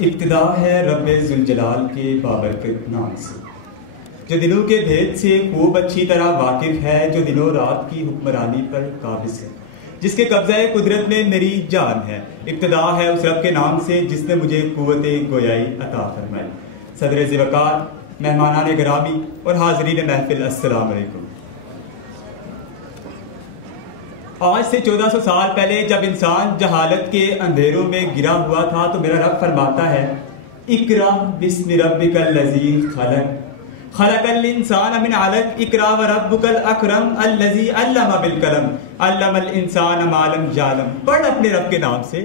इब्तिदा है रब्बे ज़ुलजलाल के बाबरकत नाम से, जो दिलों के भेद से खूब अच्छी तरह वाकिफ़ है, जो दिनों रात की हुक्मरानी पर काबिज़ है, जिसके कब्ज़े कुदरत में मेरी जान है। इब्तिदा है उस रब के नाम से जिसने मुझे क़ुव्वत गोयाई अता फरमाई। सदर ज़िवकार, मेहमानान गिरामी और हाज़रीन महफ़िल, अस्सलाम अलैकुम। आज से 1400 साल पहले जब इंसान जहालत के अंधेरों में गिरा हुआ था तो मेरा रब फरमाता है, इकरा बिस्मि रब्बिकल लज़ी खलक खलकल इंसान मिन अलक इकरा व रब्बुकल अकरम अल्लज़ी अल्लम बिल कलम अल्लमल इंसान मा लम यअलम। पढ़ अपने रब के नाम से,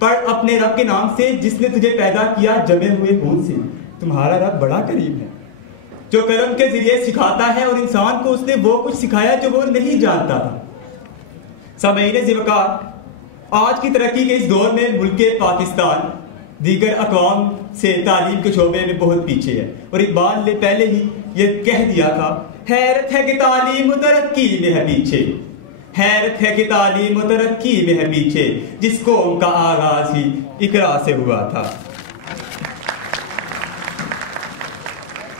पढ़ अपने रब के नाम से जिसने तुझे पैदा किया जमे हुए खून से। तुम्हारा रब बड़ा करीम है, जो कलम के जरिए सिखाता है और इंसान को उसने वो कुछ सिखाया जो वो नहीं जानता था। सामईन ज़िवकार, आज की तरक्की के इस दौर में मुल्क पाकिस्तान दीगर अक़वाम से तालीम के शोबे में बहुत पीछे है। और इकबाल ने पहले ही ये कह दिया था, हैरत है कि तालीम तरक्की में है पीछे, हैरत है कि तालीम तरक्की में है पीछे, जिस कौम का आगाज ही इकरा से हुआ था।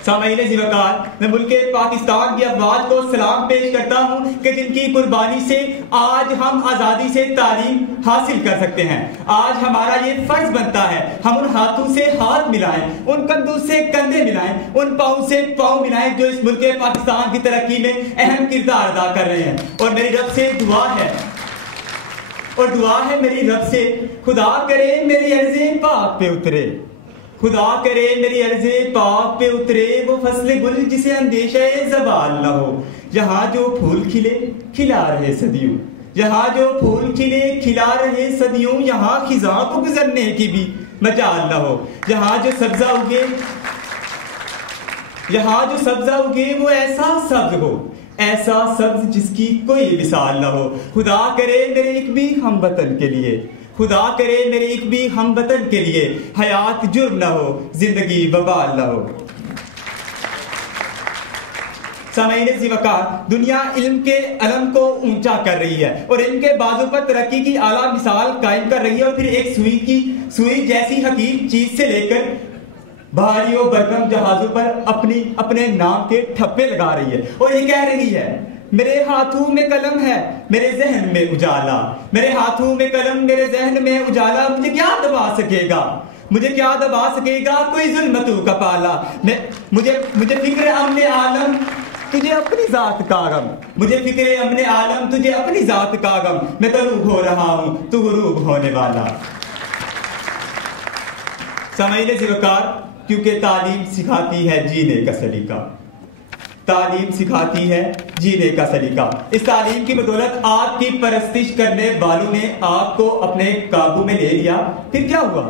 सामईन ज़िवकार, मैं मुल्क पाकिस्तान की अफवाज को सलाम पेश करता हूँ कि जिनकी कुर्बानी से आज हम आज़ादी से तालीम हासिल कर सकते हैं। आज हमारा ये फर्ज बनता है, हम उन हाथों से हाथ मिलाएं, उन कंधों से कंधे मिलाएं, उन पाँव से पाँव मिलाएं जो इस मुल्क पाकिस्तान की तरक्की में अहम किरदार अदा कर रहे हैं। और मेरी रब से दुआ है, और दुआ है मेरी रब से, खुदा करे मेरी अर्ज़ें पाक पे उतरे, खुदा करे मेरी अर्ज़े पाक पे उतरे, वो फसले गुल जिसे अंदेशा ज़वाल न हो। यहाँ जो फूल खिले खिला रहे सदियों, यहाँ जो फूल खिले खिला रहे सदियों, यहाँ खिज़ां को गुजरने की भी मजाल न हो। यहाँ जो सब्ज़ा उगे, यहाँ जो सब्ज़ा उगे वो ऐसा सब्ज़ हो, ऐसा सब्ज़ जिसकी कोई मिसाल न हो। खुदा करे मेरे एक भी हमवतन के लिए, खुदा करे मेरे एक भी हमवतन के लिए, हयात जुर्म न हो, जिंदगी वबाल न हो। सामईन ज़िवकार, दुनिया इल्म के अलम को ऊंचा कर रही है और इनके बाजू पर तरक्की की आला मिसाल कायम कर रही है। और फिर एक सुई जैसी हकीम चीज से लेकर भारी और भरकम जहाजों पर अपने नाम के ठप्पे लगा रही है और ये कह रही है, मेरे हाथों में कलम है मेरे जहन में उजाला, मेरे हाथों में कलम मेरे जहन में उजाला, मुझे क्या दबा सकेगा, मुझे क्या दबा सकेगा कोई जुल्मतू का पाला। मुझे फिक्र अमने आलम तुझे अपनी जात का गम, मुझे फिक्र अमने आलम तुझे अपनी जात का गम, मैं तरूब हो रहा हूँ तू गुरूब होने वाला। सामईन ज़िवकार, क्योंकि तालीम सिखाती है जीने का सलीका, तालीम सिखाती है जीने का सलीका। इस तालीम की बदौलत आपकी परस्तिश करने वालों ने आपको अपने काबू में ले लिया। फिर क्या हुआ?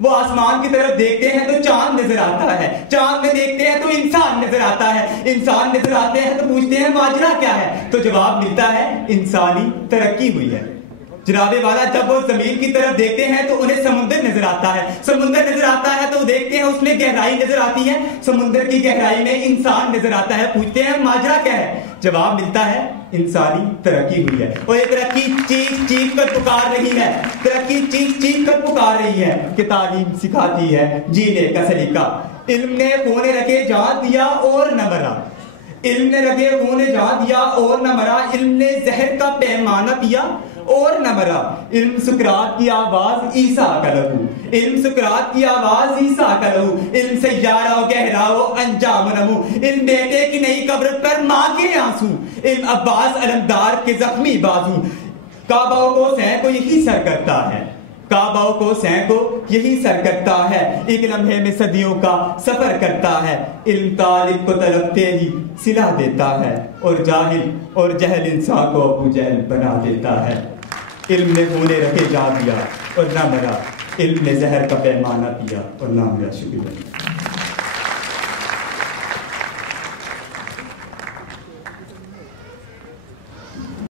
वो आसमान की तरफ देखते हैं तो चांद नजर आता है, चांद में देखते हैं तो इंसान नजर आता है, इंसान नजर आते हैं तो पूछते हैं माजरा क्या है, तो जवाब मिलता है इंसानी तरक्की हुई है। जनाबे वाला, जब वो जमीन की तरफ देखते हैं तो उन्हें समुंदर नजर आता है, समुंदर नजर आता है तो देखते हैं उसमें गहराई नजर आती है, समुंदर की गहराई में इंसान नजर आता है, पूछते हैं माजरा क्या है, जवाब मिलता है इंसानी तरक्की हुई है। और ये तरक्की चीख चीख कर पुकार रही है, तरक्की चीख चीख कर पुकार रही है कि तालीम सिखाती है जीने का सलीका। इल्म ने कोने रखे जा दिया और न मरा, इल्म ने रखे कोने जा दिया और न मरा, इल्म ने जहर का पैमाना पिया और न मरा। इल्म सुकरात की आवाज ईसा का लहू, इल्म सुकरात की आवाज ईसा का लहू, इल्म सैयारा हो गहरा हो अंजाम नमू, इल्म बेटे की नई कब्र पर माँ के आंसू, इल्म अब्बास अलमदार के जख्मी बाजू। काबाओं को सैं को यही सर करता है, काबाओं को सैं को यही सर करता है, एक लम्हे में सदियों का सफर करता है। इल्म तालिब को तलबते ही सिला देता है और जहल इंसान को अबू जहल बना देता है। इल्म ने खूने रखे जा दिया और ना मरा, इल्म ने जहर का पैमाना पिया और ना मरा। शुक्रिया।